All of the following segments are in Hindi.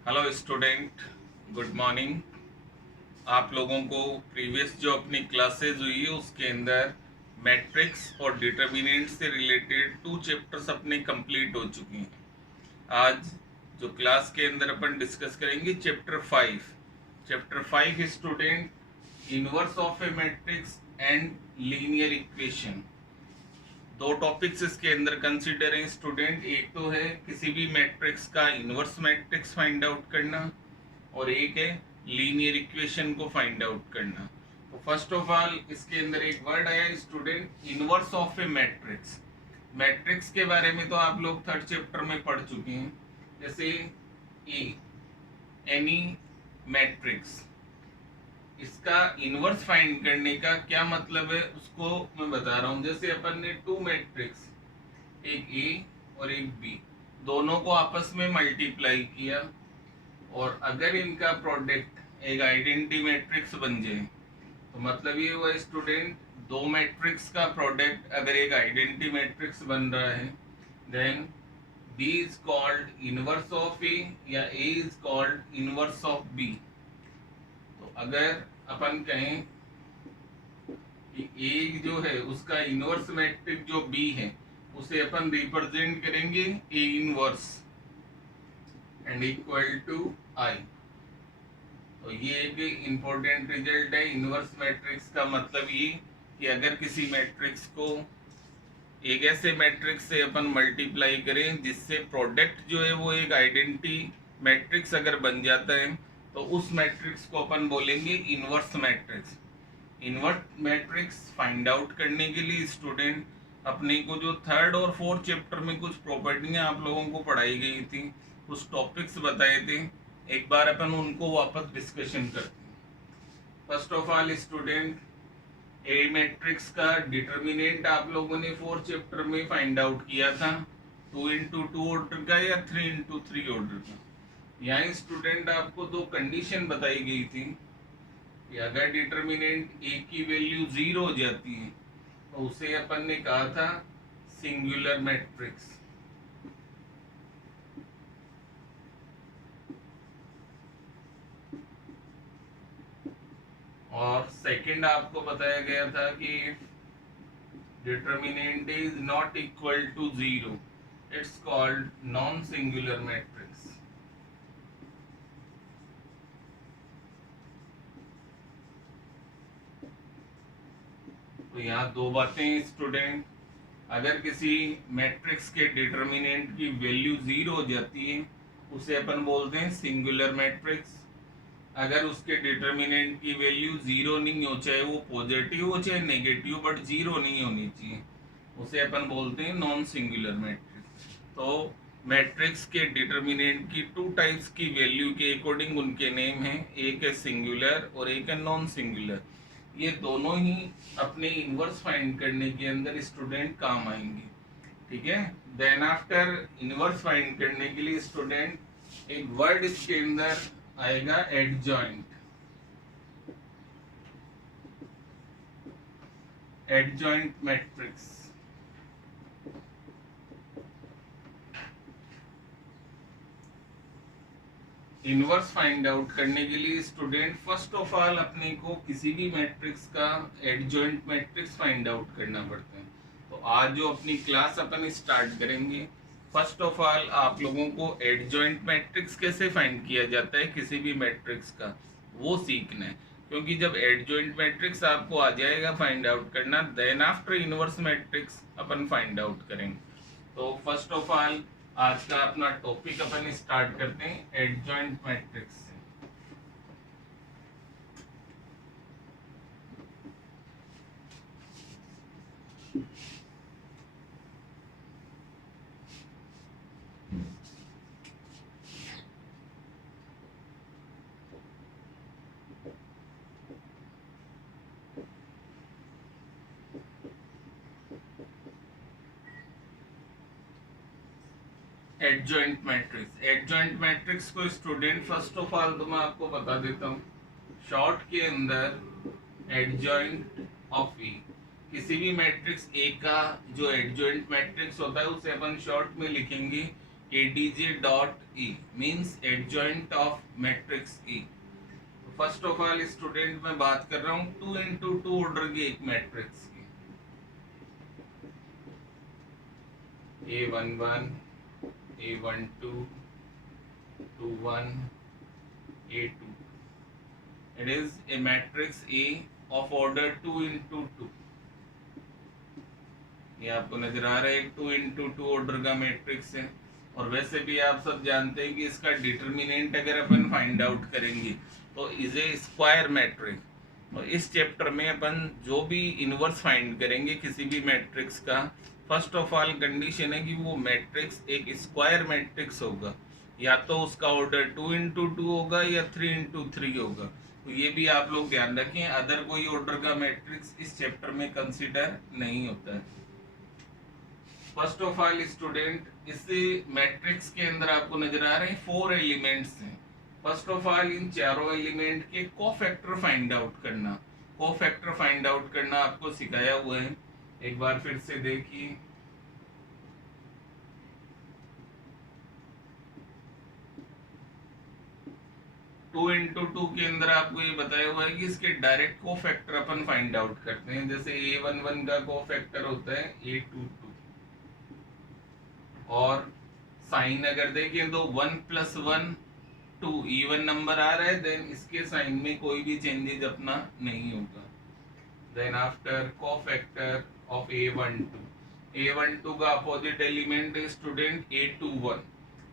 Hello student, good morning. आप लोगों को प्रीवियस जो अपनी क्लासेज हुई है उसके अंदर मैट्रिक्स और डिटर्मिनेंट से रिलेटेड 2 चैप्टर्स अपने कंप्लीट हो चुकी हैं। आज जो क्लास के अंदर अपन डिस्कस करेंगे chapter 5 student, inverse of A matrix and linear equation. दो टॉपिक्स इसके अंदर कंसिडर हैं स्टूडेंट। एक तो है किसी भी मैट्रिक्स का इनवर्स मैट्रिक्स फाइंड आउट करना, और एक है लीनियर इक्वेशन को फाइंड आउट करना। तो फर्स्ट ऑफ ऑल इसके अंदर एक वर्ड आया student, inverse of A matrix. Matrix के बारे में तो आप लोग थर्ड चैप्टर में पढ़ चुके हैं। जैसे ए, एनी मैट्रिक्स, इसका इनवर्स फाइंड करने का क्या मतलब है उसको मैं बता रहा हूं। जैसे अपन ने 2 मैट्रिक्स, एक ए और एक बी, दोनों को आपस में मल्टीप्लाई किया, और अगर इनका प्रोडक्ट एक आइडेंटिटी मैट्रिक्स बन जाए तो मतलब ये हुआ स्टूडेंट, दो मैट्रिक्स का प्रोडक्ट अगर एक आइडेंटिटी मैट्रिक्स बन रहा है, then B is called inverse of A या A is called inverse of B. तो अगर अपन कहें कि ए जो है उसका इनवर्स मैट्रिक्स जो बी है, उसे अपन रिप्रेजेंट करेंगे A inverse and equal to I. तो ये एक इम्पोर्टेंट रिजल्ट है इनवर्स मैट्रिक्स का। मतलब ये कि अगर किसी मैट्रिक्स को एक ऐसे मैट्रिक्स से अपन मल्टीप्लाई करें जिससे प्रोडक्ट जो है वो एक आइडेंटिटी मैट्रिक्स अगर बन जाता है, तो उस मैट्रिक्स को अपन बोलेंगे inverse matrix. Inverse matrix find out करने के लिए स्टूडेंट, अपने को जो थर्ड और फोर्थ चैप्टर में कुछ प्रॉपर्टियां आप लोगों को पढ़ाई गई थी, कुछ टॉपिक्स बताए थे, एक बार अपन उनको वापस डिस्कशन करते हैं। First of all student, A matrix का डिटर्मिनेंट आप लोगों ने फोर्थ चैप्टर में फाइंड आउट किया था, 2x2 ऑर्डर का या 3x3 ऑर्डर का। यहाँ स्टूडेंट आपको दो कंडीशन बताई गई थी कि अगर डिटर्मिनेंट ए की वैल्यू 0 हो जाती है तो उसे अपन ने कहा था सिंगुलर मैट्रिक्स। और सेकंड आपको बताया गया था कि determinant is not equal to 0, it's called non singular matrix. तो यहाँ दो बातें स्टूडेंट, अगर किसी मैट्रिक्स के डिटर्मिनेंट की वैल्यू 0 हो जाती है उसे अपन बोलते हैं सिंगुलर मैट्रिक्स। अगर उसके डिटर्मिनेंट की वैल्यू 0 नहीं हो, चाहे वो पॉजिटिव हो चाहे नेगेटिव, बट 0 नहीं होनी चाहिए, उसे अपन बोलते हैं नॉन सिंगुलर मैट्रिक्स। तो मैट्रिक्स के डिटर्मिनेंट की 2 टाइप्स की वैल्यू के अकॉर्डिंग उनके नेम हैं, एक है सिंगुलर और एक है नॉन सिंगुलर। ये दोनों ही अपने इनवर्स फाइंड करने के अंदर स्टूडेंट काम आएंगे। ठीक है। देन आफ्टर इनवर्स फाइंड करने के लिए स्टूडेंट एक वर्ड इसके अंदर आएगा, adjoint. Adjoint matrix. Inverse find out करने के लिए स्टूडेंट फर्स्ट ऑफ ऑल अपने को किसी भी मैट्रिक्स का एडजॉइंट मैट्रिक्स फाइंड आउट करना पड़ता है। तो आज जो अपनी क्लास अपन स्टार्ट करेंगे, फर्स्ट ऑफ ऑल आप लोगों को एडजॉइंट मैट्रिक्स कैसे फाइंड किया जाता है किसी भी मैट्रिक्स का, वो सीखना है। क्योंकि जब एडजॉइंट मैट्रिक्स आपको आ जाएगा फाइंड आउट करना, देन आफ्टर इनवर्स मैट्रिक्स अपन फाइंड आउट करेंगे। तो फर्स्ट ऑफ ऑल आज का अपना टॉपिक अपन स्टार्ट करते हैं एडजॉइंट मैट्रिक्स से। एडजॉइंट मैट्रिक्स, एडजॉइंट मैट्रिक्स को स्टूडेंट फर्स्ट ऑफ ऑल तो मैं आपको बता देता हूँ, शॉर्ट के अंदर एडजॉइंट ऑफ ए, किसी भी मैट्रिक्स ए का जो एडजॉइंट मैट्रिक्स होता है उसे अपन शॉर्ट में लिखेंगे ADJ dot E means adjoint of matrix E। First of all student मैं बात कर रहा हूँ 2 into 2 ऑर्डर की एक मैट्रिक्स की, A11 A12 21 A2। It is a matrix A of order 2 into 2। ये आपको नजर आ रहा है 2 into 2 ऑर्डर का मैट्रिक्स है। और वैसे भी आप सब जानते हैं कि इसका डिटर्मिनेंट अगर अपन फाइंड आउट करेंगे तो इज ए स्क्वायर मैट्रिक्स। और इस चैप्टर में अपन जो भी इनवर्स फाइंड करेंगे किसी भी मैट्रिक्स का, फर्स्ट ऑफ ऑल कंडीशन है कि वो मैट्रिक्स एक स्क्वायर मैट्रिक्स होगा, या तो उसका ऑर्डर 2 into 2 होगा या 3 into 3 होगा। तो ये भी आप लोग ध्यान रखें, अदर कोई ऑर्डर का मैट्रिक्स इस चैप्टर में कंसीडर नहीं होता है। फर्स्ट ऑफ ऑल स्टूडेंट, इस मैट्रिक्स के अंदर आपको नजर आ रहे हैं 4 एलिमेंट्स हैं। फर्स्ट ऑफ ऑल इन चारों एलिमेंट के कोफैक्टर फाइंड आउट करना, कोफैक्टर फाइंड आउट करना आपको सिखाया हुआ है। एक बार फिर से देखिए, टू इंटू टू के अंदर आपको ये बताया हुआ है कि इसके डायरेक्ट कोफैक्टर अपन फाइंड आउट करते हैं। जैसे A11 का कोफैक्टर होता है A22, और साइन अगर देखें तो 1+1 2 इवन नंबर आ रहा है, देन इसके साइन में कोई भी चेंजेस अपना नहीं होगा। Then after cofactor of A12 का अपोजिट एलिमेंट है स्टूडेंट A21,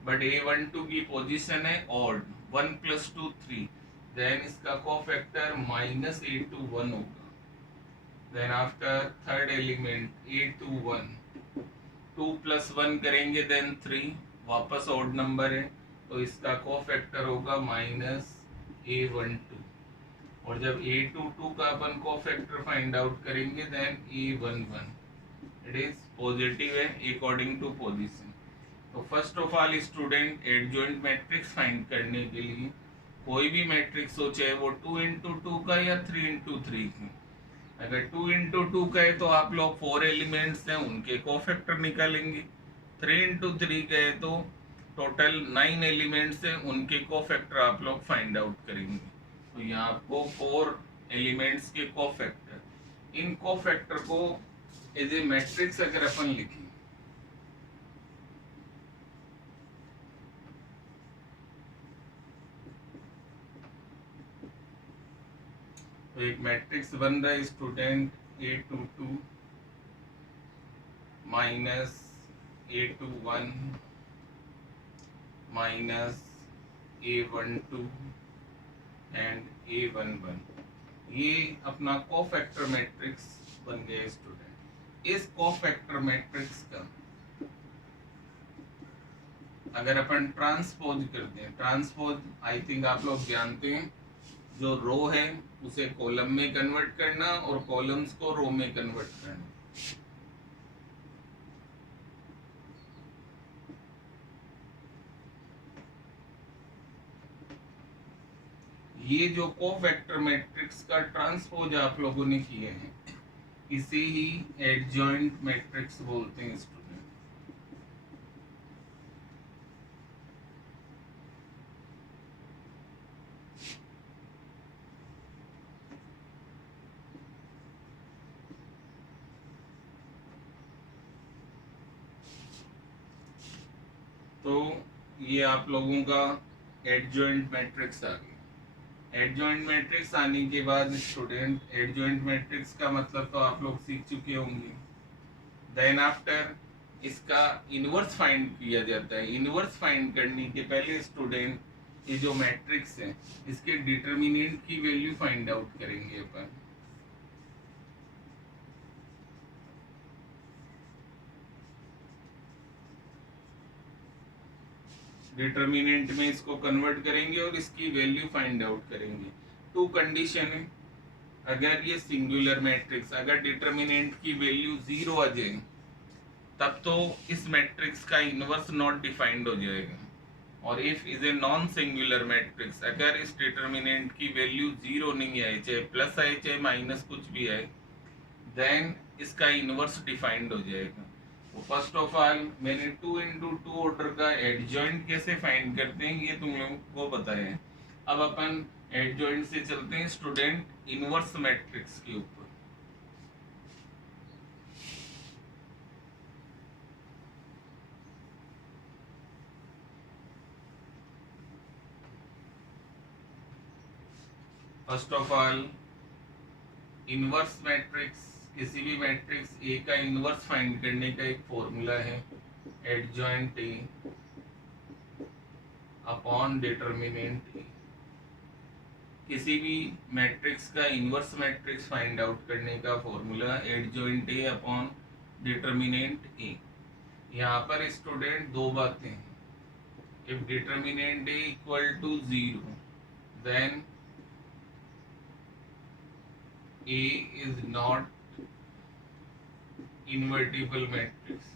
बट A12 की पोजीशन है ऑड, 1+2 3, देन इसका कोफैक्टर -A21 होगा। Then after third element A21, 2+1 करेंगे देन 3, वापस ऑड नंबर है तो इसका कोफैक्टर होगा -A12। और जब A22 का अपन कोफैक्टर फाइंड आउट करेंगे then A11, it is positive है अकॉर्डिंग टू पोजीशन। तो first of all student, adjoint matrix find करने के लिए कोई भी मैट्रिक्स हो, चाहे वो 2 into 2 का या 3 into 3 का, अगर 2 into 2 का है तो आप लोग 4 एलिमेंट्स हैं उनके कोफैक्टर निकालेंगे, 3 into 3 का है तो टोटल 9 एलिमेंट्स हैं उनके कोफैक्टर आप लोग फाइंड आउट करेंगे। तो यहाँ आपको 4 एलिमेंट्स के कोफैक्टर, इन कोफैक्टर को एज ए मैट्रिक्स अगर अपन लिखें तो एक मैट्रिक्स बन रहा है student A22 minus A21 minus A12 and A11। ये अपना कोफैक्टर मैट्रिक्स बन गया स्टूडेंट। इस कोफैक्टर मैट्रिक्स का अगर अपन ट्रांसपोज करते हैं, ट्रांसपोज आई थिंक आप लोग जानते हैं, जो रो है उसे कॉलम में कन्वर्ट करना और कॉलम्स को रो में कन्वर्ट करना। ये जो कोफैक्टर मैट्रिक्स का ट्रांसपोज आप लोगों ने किए हैं इसे ही एडजॉइंट मैट्रिक्स बोलते हैं स्टूडेंट। तो ये आप लोगों का एडजॉइंट मैट्रिक्स आ गया। एडजॉइंट मैट्रिक्स आने के बाद स्टूडेंट, एडजॉइंट मैट्रिक्स का मतलब तो आप लोग सीख चुके होंगे। देन आफ्टर इसका इनवर्स फाइंड किया जाता है। इनवर्स फाइंड करने के पहले स्टूडेंट, ये जो मैट्रिक्स है इसके डिटर्मिनेंट की वैल्यू फाइंड आउट करेंगे अपन। डिटर्मिनेंट में इसको कन्वर्ट करेंगे और इसकी वैल्यू फाइंड आउट करेंगे। टू कंडीशन है, अगर ये सिंगुलर मैट्रिक्स, अगर डिटर्मिनेंट की वैल्यू 0 आ जाए तब तो इस मैट्रिक्स का इनवर्स नॉट डिफाइंड हो जाएगा। और if is a non singular matrix, अगर इस डिटर्मिनेंट की वैल्यू 0 नहीं आए, चाहे प्लस आए चाहे माइनस कुछ भी आए, देन इसका इनवर्स डिफाइंड हो जाएगा। तो फर्स्ट ऑफ ऑल मैंने 2 × 2 ऑर्डर का एडजॉइंट कैसे फाइंड करते हैं ये तुम लोगों को पता है। अब अपन एडजॉइंट से चलते हैं स्टूडेंट इनवर्स मैट्रिक्स के ऊपर। First of all inverse matrix, किसी भी मैट्रिक्स ए का इनवर्स फाइंड करने का एक फॉर्मूला है एडजॉइंट ए अपॉन डिटर्मिनेंट ए। किसी भी मैट्रिक्स का इनवर्स मैट्रिक्स फाइंड आउट करने का formula adjoint A upon determinant A. यहाँ पर स्टूडेंट दो बातें हैं। If determinant A equal to 0 then A is not invertible matrix।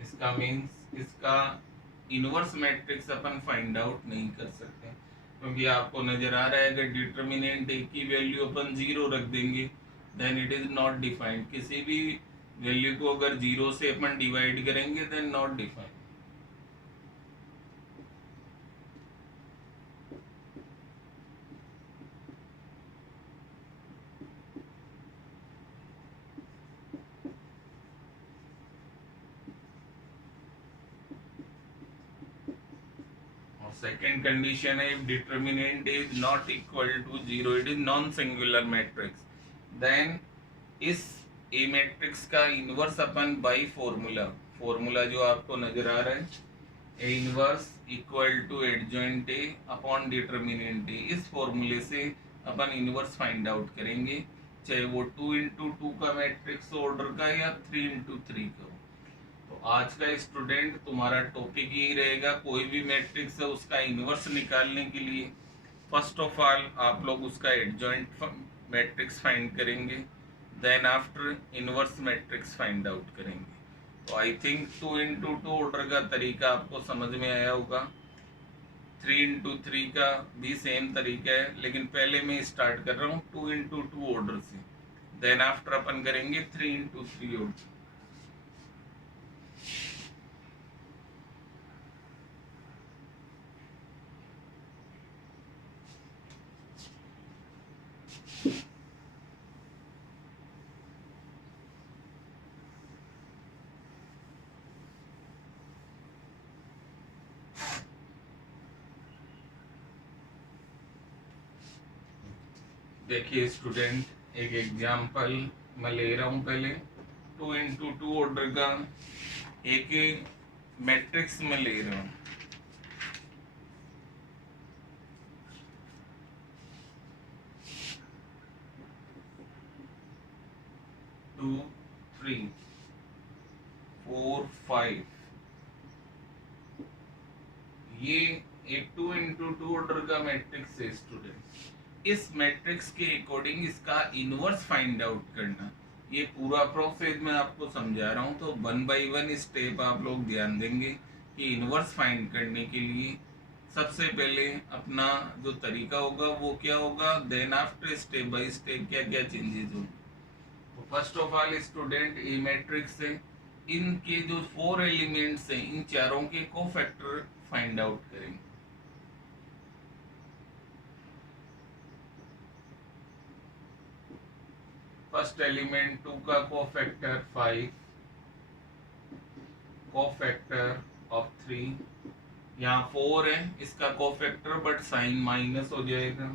इसका मीन्स इसका इनवर्स मैट्रिक्स अपन फाइंड आउट नहीं कर सकते, क्योंकि आपको नजर आ रहा है अगर डिटर्मिनेंट ए की वैल्यू अपन 0 रख देंगे then it is not defined. किसी भी वैल्यू को अगर 0 से अपन डिवाइड करेंगे then not defined. Second condition है if determinant is not equal to 0 it is non singular matrix then इस ए मैट्रिक्स का इनवर्स अपन बाई फॉर्मूला जो आपको नजर आ रहा है A inverse equal to adjoint A upon determinant A, इस फॉर्मूले से अपन इनवर्स फाइंड आउट करेंगे, चाहे वो 2 × 2 का मैट्रिक्स ऑर्डर का या 3 × 3 का। तो आज का स्टूडेंट तुम्हारा टॉपिक यही रहेगा, कोई भी मैट्रिक्स है उसका इनवर्स निकालने के लिए फर्स्ट ऑफ ऑल आप लोग उसका एडजॉइंट मैट्रिक्स फाइंड करेंगे, then after inverse matrix find out करेंगे। तो आई थिंक 2 × 2 ऑर्डर का तरीका आपको समझ में आया होगा। 3 × 3 का भी सेम तरीका है, लेकिन पहले मैं स्टार्ट कर रहा हूँ 2 × 2 ऑर्डर से, देन आफ्टर अपन करेंगे 3 × 3 ऑर्डर। देखिए स्टूडेंट एक एग्जांपल मैं ले रहा हूँ पहले 2 × 2 ऑर्डर का एक मैट्रिक्स में ले रहा हूँ। 2 3 4 5 ये एक 2 × 2 ऑर्डर का मैट्रिक्स है स्टूडेंट। इस मैट्रिक्स के अकॉर्डिंग इसका इनवर्स फाइंड आउट करना, ये पूरा प्रोसेस मैं आपको समझा रहा हूँ। तो 1 बाई 1 स्टेप आप लोग ध्यान देंगे कि इनवर्स फाइंड करने के लिए सबसे पहले अपना जो तरीका होगा वो क्या होगा, then after step by step क्या क्या चेंजेस होंगे। तो first of all student A matrix है, इनके जो 4 एलिमेंट्स हैं इन चारों के कोफैक्टर फाइंड आउट करेंगे। फर्स्ट एलिमेंट 2 का कोफैक्टर 5, कोफैक्टर ऑफ 3, यहाँ 4 है इसका कोफैक्टर बट साइन माइनस हो जाएगा।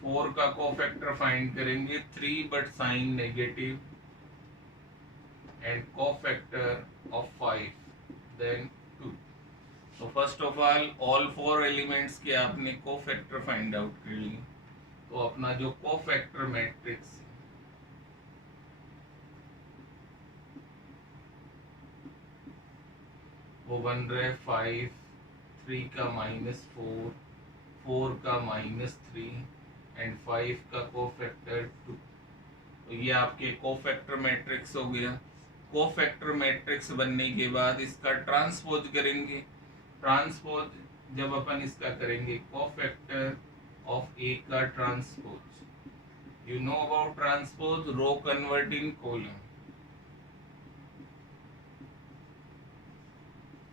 4 का कोफैक्टर फाइंड करेंगे 3 but sign negative, and cofactor of 5 then 2। तो फर्स्ट ऑफ ऑल 4 एलिमेंट्स के आपने कोफैक्टर फाइंड आउट कर लिए। तो अपना जो कोफैक्टर मैट्रिक्स वो बन रहा है 5, 3 का -4, 4 का -3 एंड 5 का कोफैक्टर 2। तो ये आपके कोफैक्टर मैट्रिक्स हो गया। कोफैक्टर मैट्रिक्स बनने के बाद इसका ट्रांसपोज करेंगे। ट्रांसपोज जब अपन इसका करेंगे कोफैक्टर ऑफ ए का transpose. You know about transpose, row converting column.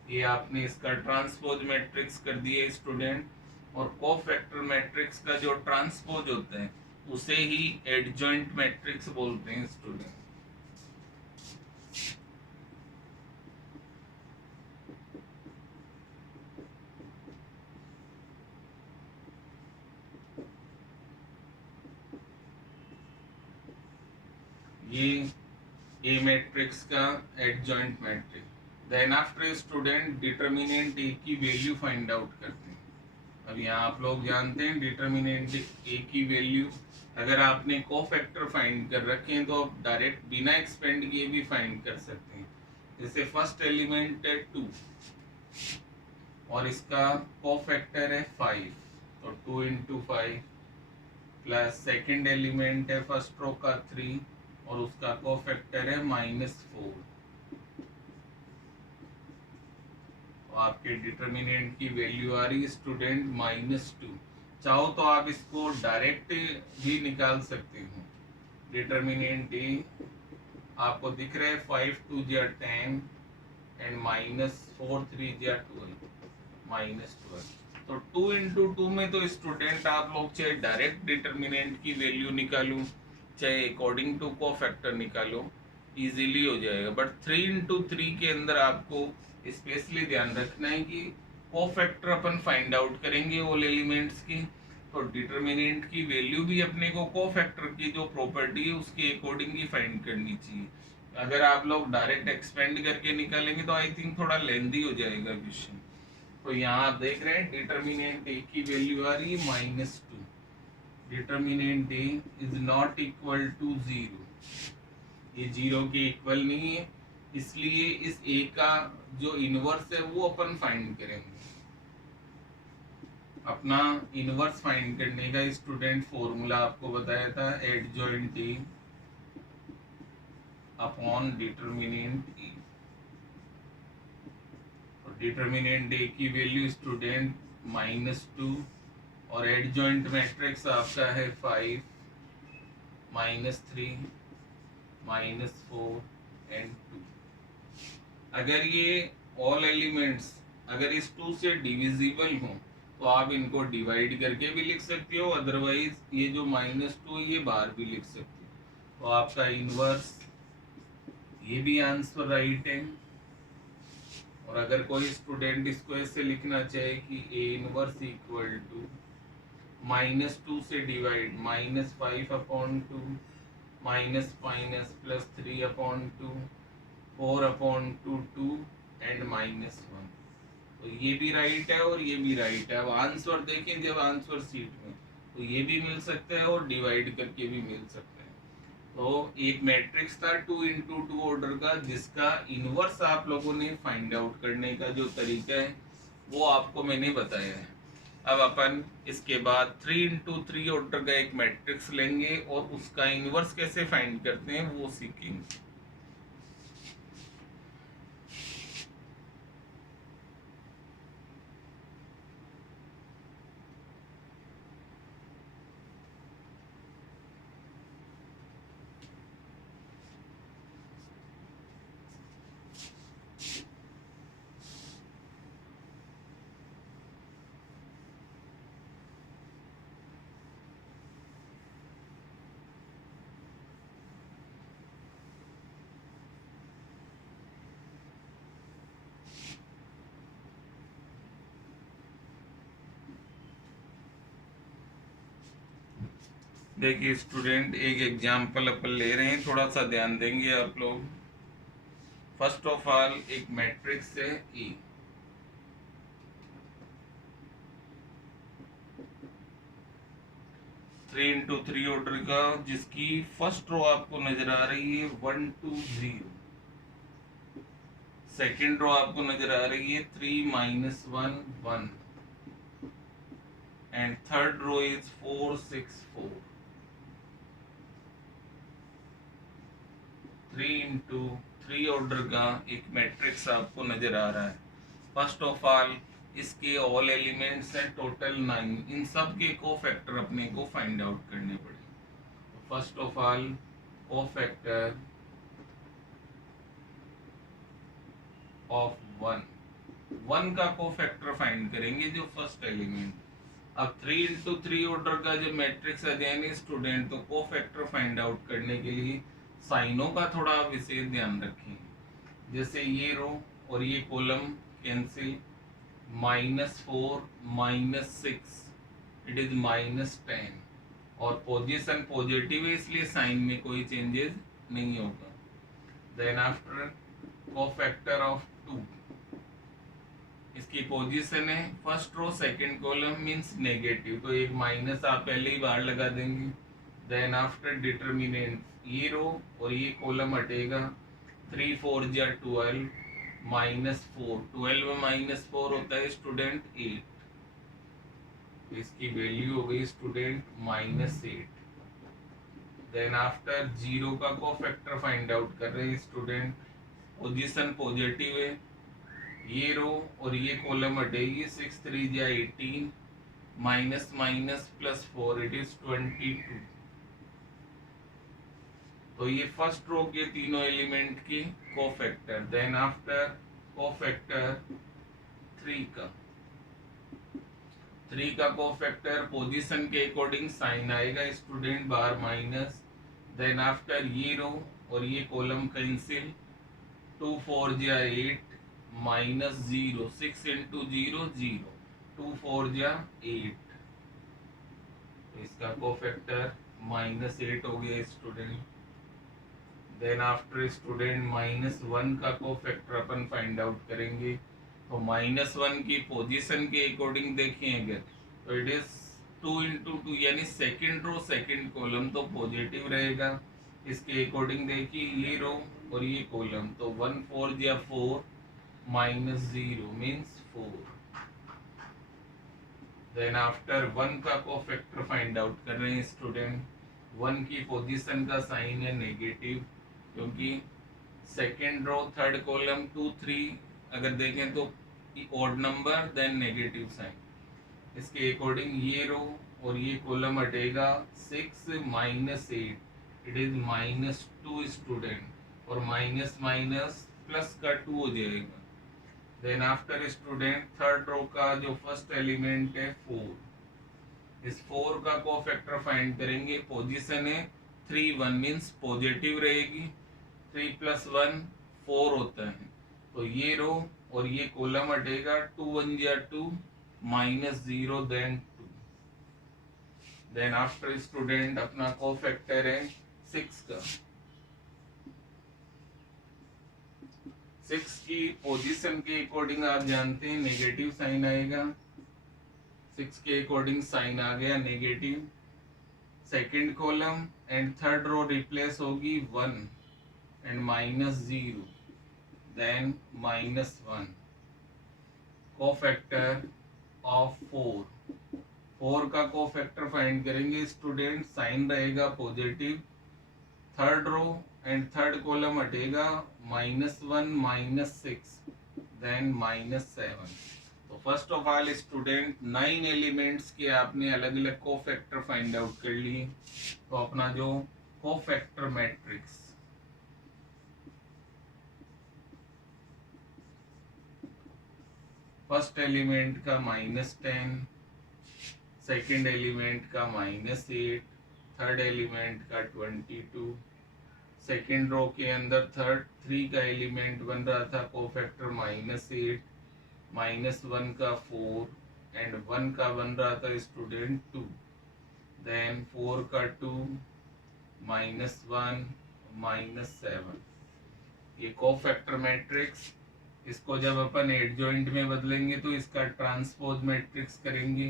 ये आपने इसका ट्रांसपोज मैट्रिक्स कर दिया स्टूडेंट, और कोफैक्टर मैट्रिक्स का जो ट्रांसपोज होता है उसे ही एडजॉइंट मैट्रिक्स बोलते हैं स्टूडेंट। ये ए मैट्रिक्स का adjoint matrix. Then after student determinant A की वैल्यू फाइंड आउट करते हैं। अब यहाँ आप लोग जानते हैं डिटर्मिनेंट ए की वैल्यू अगर आपने कोफैक्टर फाइंड कर रखे हैं तो आप डायरेक्ट बिना एक्सपेंड किए भी फाइंड कर सकते हैं। जैसे फर्स्ट एलिमेंट है 2 और इसका कोफैक्टर है 5, तो 2 इंटू 5 प्लस सेकेंड एलिमेंट है फर्स्ट रो का 3 और उसका कोफैक्टर है -4। तो आपके डिटर्मिनेंट की वैल्यू आ रही है स्टूडेंट -2। चाहो तो आप इसको डायरेक्ट भी निकाल सकते हो। डिटर्मिनेंट ए आपको दिख रहा है 5 2 10 एंड -4 3 12 -12। तो 2 इंटू 2 में तो स्टूडेंट आप लोग चाहे डायरेक्ट डिटर्मिनेंट की वैल्यू निकालो चाहे अकॉर्डिंग टू कोफैक्टर निकालो, इजीली हो जाएगा। बट 3 इंटू 3 के अंदर आपको स्पेशली ध्यान रखना है कि कोफैक्टर अपन फाइंड आउट करेंगे ऑल एलिमेंट्स की, तो डिटर्मिनेंट की वैल्यू भी अपने को कोफैक्टर की जो प्रॉपर्टी है उसके अकॉर्डिंग ही फाइंड करनी चाहिए। अगर आप लोग डायरेक्ट एक्सपेंड करके निकालेंगे तो आई थिंक थोड़ा लेंदी हो जाएगा क्वेश्चन। तो यहाँ आप देख रहे हैं डिटर्मिनेंट ए की वैल्यू आ रही है -2। Determinant A is not equal to 0, ये 0 के इक्वल नहीं है, इसलिए इस ए का जो इनवर्स है वो अपन फाइंड करेंगे। अपना इनवर्स फाइंड करने का स्टूडेंट फॉर्मूला आपको बताया था, adjoint A upon determinant A. Determinant A की वैल्यू स्टूडेंट -2 और एडजॉइंट मैट्रिक्स आपका है 5 -3 -4 एंड 2। अगर ये ऑल एलिमेंट्स अगर इस 2 से डिविजिबल हो तो आप इनको डिवाइड करके भी लिख सकते हो, अदरवाइज ये जो -2 ये बाहर भी लिख सकते हो। तो आपका इनवर्स ये भी आंसर राइट है। और अगर कोई स्टूडेंट इसको ऐसे लिखना चाहे कि ए इनवर्स इक्वल टू -2 से डिवाइड -5/2 माइनस माइनस +3/2 4/2 2 एंड -1, तो ये भी राइट है और ये भी राइट है। अब आंसर देखें जब आंसर सीट में, तो ये भी मिल सकता है और डिवाइड करके भी मिल सकता है। तो एक मैट्रिक्स था 2 इंटू 2 ऑर्डर का जिसका इनवर्स आप लोगों ने फाइंड आउट करने का जो तरीका है वो आपको मैंने बताया है। अब अपन इसके बाद 3 इंटू 3 ऑर्डर का एक मैट्रिक्स लेंगे और उसका इनवर्स कैसे फाइंड करते हैं वो सीखेंगे। देखिए स्टूडेंट एक एग्जाम्पल अपन ले रहे हैं, थोड़ा सा ध्यान देंगे आप लोग। फर्स्ट ऑफ ऑल एक मैट्रिक्स है ई, थ्री इंटू 3 ऑर्डर का जिसकी फर्स्ट रो आपको नजर आ रही है 1 2 0, सेकेंड रो आपको नजर आ रही है 3 -1 1 एंड थर्ड रो इज 4 6 4। 3 इंटू 3 ऑर्डर का एक मैट्रिक्स आपको नजर आ रहा है। फर्स्ट ऑफ ऑल इसके ऑल एलिमेंट्स हैं टोटल 9, इन सब के को फैक्टर अपने को फाइंड आउट करने पड़े। फर्स्ट ऑफ ऑल को फैक्टर ऑफ 1 का को फैक्टर फाइंड करेंगे जो फर्स्ट एलिमेंट। अब 3 × 3 ऑर्डर का जब मैट्रिक्स अध्ययन स्टूडेंट, तो को फैक्टर फाइंड आउट करने के लिए साइनों का थोड़ा विशेष ध्यान रखें। जैसे ये रो और ये कॉलम कैंसिल, -4 -6 इट इज -10, और पोजीशन पॉजिटिव है इसलिए साइन में कोई चेंजेस नहीं होगा। देन आफ्टर कोफैक्टर ऑफ 2, इसकी पोजीशन है first row second column means negative, तो एक माइनस आप पहले ही बाहर लगा देंगे। देन आफ्टर डिटर्मिनेंट, ये रो और ये कॉलम हटेगा, 3 4 जा 12 -4, 12 में -4 होता है स्टूडेंट 8, तो इसकी वैल्यू हो गई स्टूडेंट -8। देन आफ्टर 0 का को फैक्टर फाइंड आउट कर रहे हैं स्टूडेंट, पोजीशन पॉजिटिव है, ये रो और ये कॉलम हटेगी, 6 3 जा 18 -+4 इट इज 22, तो ये फर्स्ट रो के तीनों एलिमेंट की कोफैक्टर। देन आफ्टर कोफैक्टर 3 का कोफैक्टर पोजीशन के अकॉर्डिंग साइन आएगा स्टूडेंट, बार माइनस। देन आफ्टर ये रो और ये कॉलम कैंसिल, 2 4 जा 8 -0, 6 × 0 0, 2 4 जा 8, इसका कोफैक्टर -8 हो गया स्टूडेंट। देन आफ्टर स्टूडेंट -1 का कोफैक्टर अपन फाइंड आउट करेंगे, तो -1 की पोजीशन के अकॉर्डिंग देखें अगर, तो इट इज 2 × 2 यानी सेकंड रो सेकंड कॉलम तो पॉजिटिव रहेगा। इसके अकॉर्डिंग देखिए ये रो और ये कॉलम, तो 1 4 या 4 -0 मीन्स 4। देन आफ्टर 1 का कोफैक्टर फाइंड आउट कर रहे हैं स्टूडेंट, 1 की पोजीशन का साइन है नेगेटिव, क्योंकि सेकेंड रो थर्ड कॉलम 2 3 अगर देखें तो odd number then negative sign, इसके अकॉर्डिंग ये रो और ये कॉलम हटेगा, 6 -8 इट इज -2 स्टूडेंट, और माइनस माइनस प्लस का 2 हो जाएगा। Then after student third row का जो फर्स्ट एलिमेंट है 4, इस 4 का कोफैक्टर फाइंड करेंगे, पोजीशन है 3 1 मीन्स पॉजिटिव रहेगी, 3 + 1 4 होता है, तो ये रो और ये कॉलम हटेगा, 2 1 जा 2 -0 देन 2। देन आफ्टर स्टूडेंट अपना कोफैक्टर है 6 का, 6 की पोजीशन के अकॉर्डिंग आप जानते हैं नेगेटिव साइन आएगा, 6 के अकॉर्डिंग साइन आ गया negative, second column and third row replace होगी 1 एंड -0 देन -1। कोफैक्टर ऑफ 4 का कोफैक्टर फाइंड करेंगे स्टूडेंट, साइन रहेगा positive, third row and third column हटेगा, -1 -6 देन -7। तो first of all student 9 elements के आपने अलग अलग कोफैक्टर फाइंड आउट कर लिए, तो अपना जो कोफैक्टर मैट्रिक्स फर्स्ट एलिमेंट का -10, सेकेंड एलिमेंट का -8, थर्ड एलिमेंट का 22, सेकेंड रो के अंदर थर्ड 3 का एलिमेंट बन रहा था कोफैक्टर -8, -1 का 4 एंड 1 का बन रहा था स्टूडेंट 2, देन 4 का 2 -1 -7। ये कोफैक्टर मैट्रिक्स, इसको जब अपन एडजॉइंट में बदलेंगे तो इसका ट्रांसपोज मैट्रिक्स करेंगे,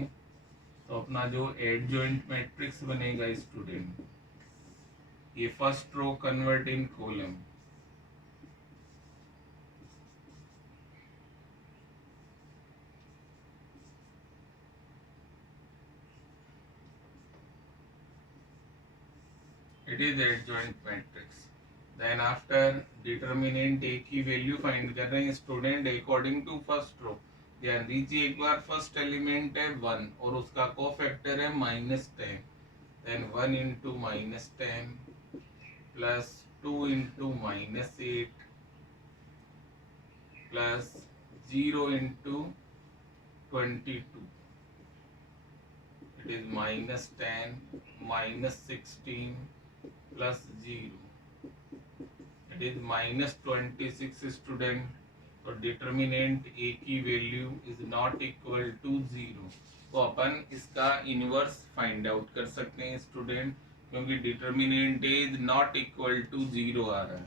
तो अपना जो एडजॉइंट मैट्रिक्स बनेगा स्टूडेंट, ये first row convert in column, it is adjoint matrix. Then after determinant A की वैल्यू फाइंड कर रहे हैं student according to first row, ध्यान दीजिए एक बार, फर्स्ट एलिमेंट है 1 और उसका कोफैक्टर है -10, then 1 into -10 plus 2 into -8 plus 0 into 22, it is -10 -16 plus 0, it is -26 student. तो डिटर्मिनेंट ए की value is not equal to 0, तो अपन इसका इनवर्स फाइंड आउट कर सकते हैं स्टूडेंट, क्योंकि determinant A is not equal to 0 आ रहा है।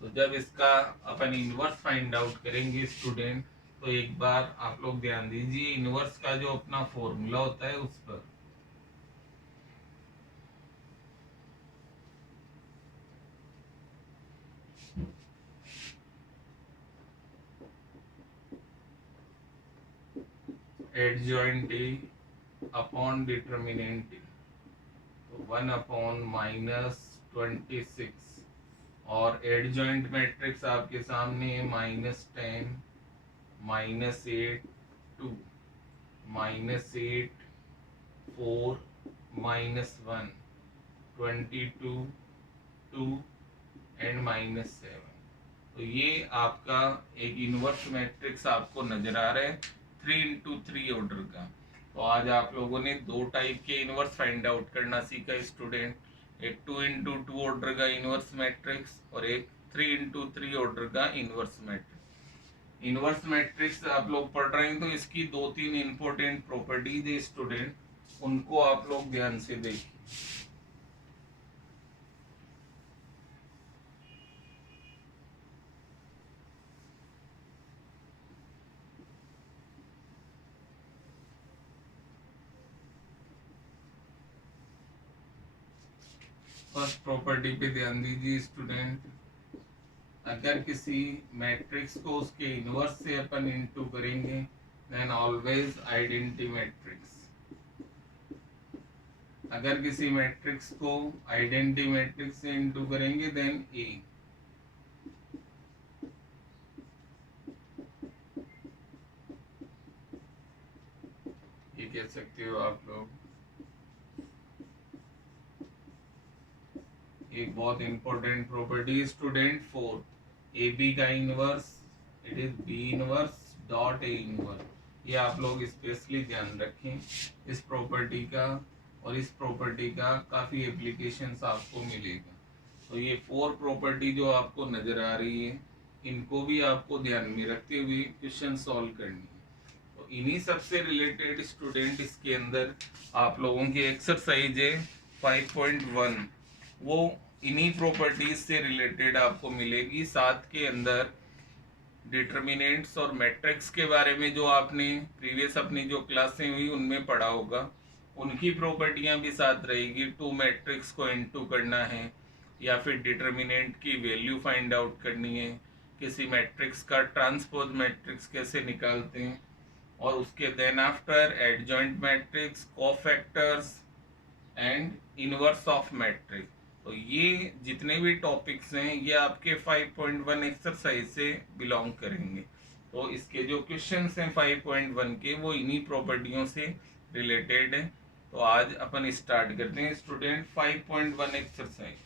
तो जब इसका अपन इनवर्स फाइंड आउट करेंगे स्टूडेंट, तो एक बार आप लोग ध्यान दीजिए इनवर्स का जो अपना फॉर्मूला होता है उस पर। एडजॉइंट ए अपॉन डिटर्मिनेंट ए, तो 1 अपॉन -26, और एडजॉइंट मैट्रिक्स आपके सामने है -10 -8 2 -8 4 -1 22 2 एंड -7। तो ये आपका एक इनवर्स मैट्रिक्स आपको नजर आ रहा है 3x3 ऑर्डर का। तो आज आप लोगों ने दो टाइप के इनवर्स फाइंड आउट करना सीखा स्टूडेंट, एक 2x2 ऑर्डर का इनवर्स मैट्रिक्स और एक 3x3 ऑर्डर का इनवर्स मैट्रिक्स। इनवर्स मैट्रिक्स आप लोग पढ़ रहे हैं तो इसकी 2-3 इंपॉर्टेंट प्रॉपर्टीज है स्टूडेंट, उनको आप लोग ध्यान से देखिए। फर्स्ट प्रॉपर्टी पे ध्यान दीजिए स्टूडेंट, अगर किसी मैट्रिक्स को उसके इनवर्स से अपन इनटू करेंगे देन ऑलवेज आइडेंटिटी मैट्रिक्स। अगर किसी मैट्रिक्स को आइडेंटिटी मैट्रिक्स से इनटू करेंगे देन ए। ये कह सकते हो आप लोग। एक बहुत important property student 4, A B का inverse it is B inverse dot A inverse. ये आप लोग स्पेशली ध्यान रखें इस प्रॉपर्टी का, और इस प्रॉपर्टी का काफ़ी एप्लीकेशंस आपको मिलेगा। तो ये 4 प्रॉपर्टी जो आपको नज़र आ रही है इनको भी आपको ध्यान में रखते हुए क्वेश्चन सॉल्व करनी है। तो इन्हीं सबसे रिलेटेड स्टूडेंट इसके अंदर आप लोगों की एक्सरसाइज है 5.1, वो इन्हीं प्रॉपर्टीज से रिलेटेड आपको मिलेगी। साथ के अंदर डिटर्मिनेंट्स और मैट्रिक्स के बारे में जो आपने प्रीवियस अपनी जो क्लासें हुई उनमें पढ़ा होगा, उनकी प्रॉपर्टियां भी साथ रहेगी। टू मैट्रिक्स को इनटू करना है या फिर डिटर्मिनेंट की वैल्यू फाइंड आउट करनी है, किसी मैट्रिक्स का ट्रांसपोज मैट्रिक्स कैसे निकालते हैं, और उसके then after adjoint matrix, cofactors and inverse of matrix. तो ये जितने भी टॉपिक्स हैं ये आपके 5.1 एक्सरसाइज से बिलोंग करेंगे। तो इसके जो क्वेश्चंस हैं 5.1 के वो इन्हीं प्रॉपर्टियों से रिलेटेड है। तो आज अपन स्टार्ट करते हैं स्टूडेंट 5.1 एक्सरसाइज।